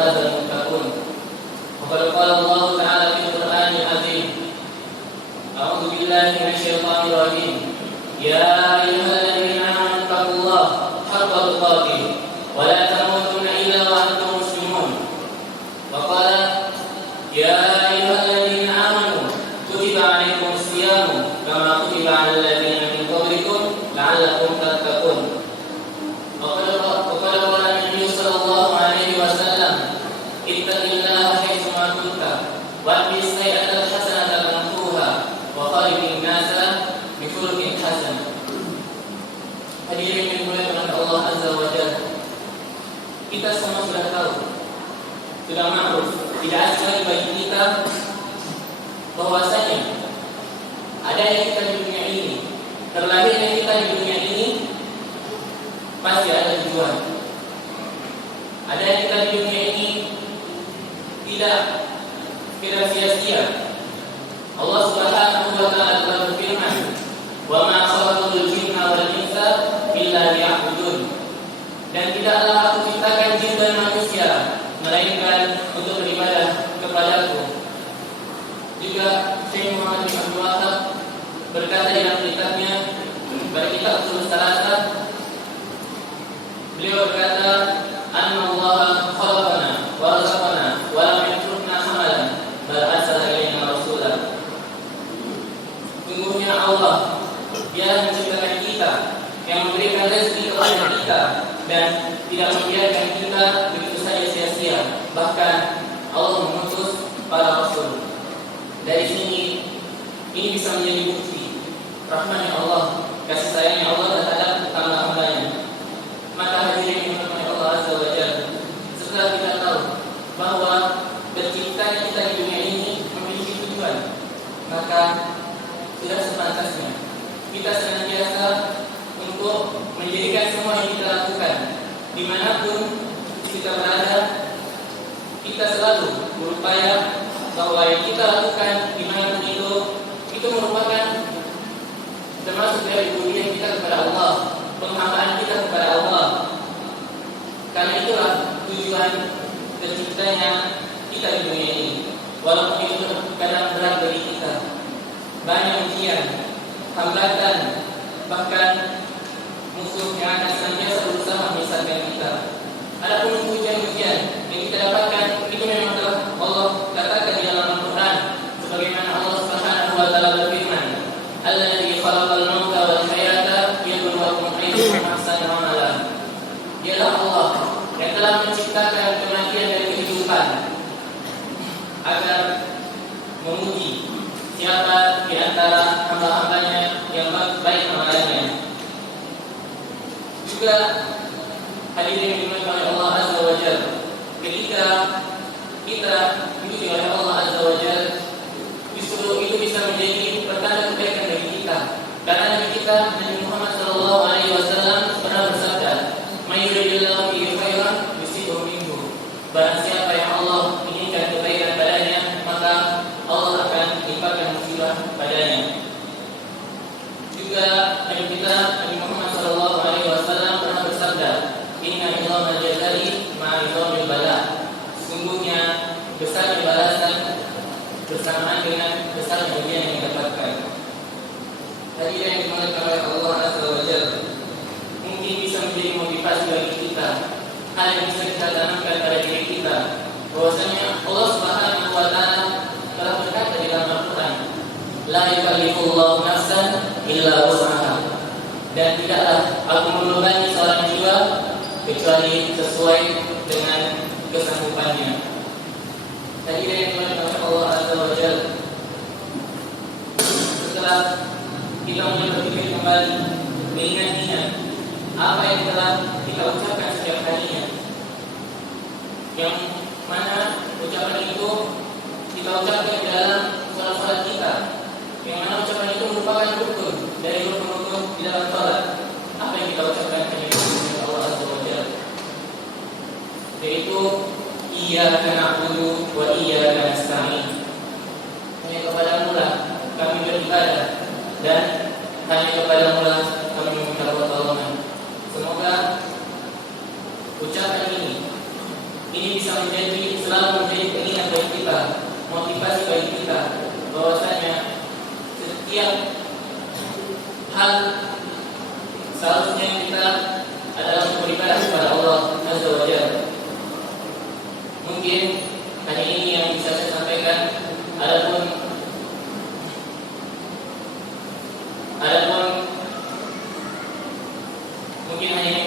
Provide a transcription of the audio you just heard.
فاز المتقون. وقد قال الله تعالى في القرآن العظيم: أعوذ بالله من الشيطان الرجيم. يا أيها الذين آمنوا اتقوا الله حق تقاته ولا تموتن إلا وأنتم مسلمون. وقال: يا أيها الذين آمنوا كتب عليكم الصيام كما كتب على الذين من قبلكم لعلكم تتقون. وقال النبي صلى الله عليه وسلم: اتق الله حيثما كنت وأتبع السيئة الحسنة تمحوها وخالق الناس بخلق حسن. Hadirin yang dimuliakan oleh Allah Azza wa Jalla, kita semua sudah tahu, sudah maklum, tidak asing bagi kita bahwasanya adanya kita di dunia ini, terlahirnya kita di dunia ini pasti ada tujuan. Adanya kita di dunia ini tidak sia-sia. Allah Subhanahu wa Ta'ala telah berfirman: "Wa ma khalaqtul jinna wal insa illa liya'budun." Dan tidaklah aku ciptakan jin dan manusia melainkan untuk beribadah kepadaku. Juga Syekh Muhammad bin Abdul Wahab berkata di dalam kitabnya, pada kitab Ushul Tsalatsa, beliau berkata, "Anna Allah khalaqana wa razaqana wa lam yatrukna hamalan bal arsala ilaina rasulan." Sungguhnya Allah, Dia menciptakan kita, yang memberikan rezeki kepada kita dan tidak membiarkan kita begitu saja sia-sia. Bahkan Allah mengutus para rasul. Dari sini ini bisa menjadi bukti rahmatnya Allah, kasih sayangnya Allah terhadap hamba-hambanya. Maka hadirin yang dirahmati Allah Azza wa Jalla, setelah kita tahu bahwa terciptanya kita di dunia ini memiliki tujuan, maka sudah sepantasnya kita senantiasa untuk menjadikan semua yang kita lakukan, dimanapun kita berada, kita selalu berupaya bahwa yang kita lakukan dimanapun itu merupakan termasuk dari ubudiyah kita kepada Allah, penghambaan kita kepada Allah. Karena itulah tujuan terciptanya kita di dunia ini. Walaupun itu kadang berat bagi kita, banyak ujian, hambatan, bahkan musuh yang akan senantiasa berusaha menyesatkan kita. Adapun ujian-ujian yang kita dapatkan itu memang telah Allah katakan di dalam Al-Quran, sebagaimana Allah Subhanahu wa Ta'ala berfirman: "Alladzi khalaqal mauta wal hayata liyabluwakum ayyukum ahsanu amala." Dialah Allah yang telah menciptakan kematian dan kehidupan agar menguji siapa di antara hamba-hambanya yang baik amalannya. Juga hadirin yang dimuliakan oleh Allah Azza wa Jalla, ketika kita diuji oleh Allah Azza wa Jalla, justru itu bisa menjadi pertanda kebaikan bagi kita. Karena Nabi kita, Nabi Muhammad sallallahu alaihi wasallam pernah bersabda, "May yuridillahu bihi khairan yusibhu minhu." Barang siapa yang Allah inginkan kebaikan padanya, maka Allah akan limpahkan musibah padanya. Juga Nabi kita, Nabi Muhammad sallallahu alaihi wasallam pernah bersabda, "Inna idhamal jazai ma'a idhamil bala." Sungguhnya besarnya balasan bersamaan dengan besarnya ujian yang didapatkan. Hadirin yang dimuliakan oleh Allah Azza wa Jalla, mungkin bisa menjadi motivasi bagi kita, hal yang bisa kita tanamkan pada diri kita, bahwasanya Allah Subhanahu wa Ta'ala telah berkata di dalam Al-Quran, "La yukallifullahu nafsan illa wus'aha." Dan tidaklah aku membebani seorang jiwa kecuali sesuai dengan kesanggupannya. Hadirin yang dimuliakan oleh Allah Azza wa Jalla, setelah kita mulai berpikir kembali, mengingat-ingat apa yang telah kita ucapkan setiap harinya, yang mana ucapan itu kita ucapkan dalam salat kita, yang mana ucapan itu merupakan rukun dari rukun-rukun di dalam salat. Apa yang kita ucapkan kepada Allah Azza wa Jalla, yaitu iyyaka na'budu wa iyyaka nasta'in. Hanya kepadamu lah kami beribadah dan hanya kepadamu lah kami meminta pertolongan. Semoga ucapan ini bisa menjadi hal seharusnya kita adalah beribadah kepada Allah Azza wa Jalla. Mungkin hanya ini yang bisa saya sampaikan. Adapun mungkin hanya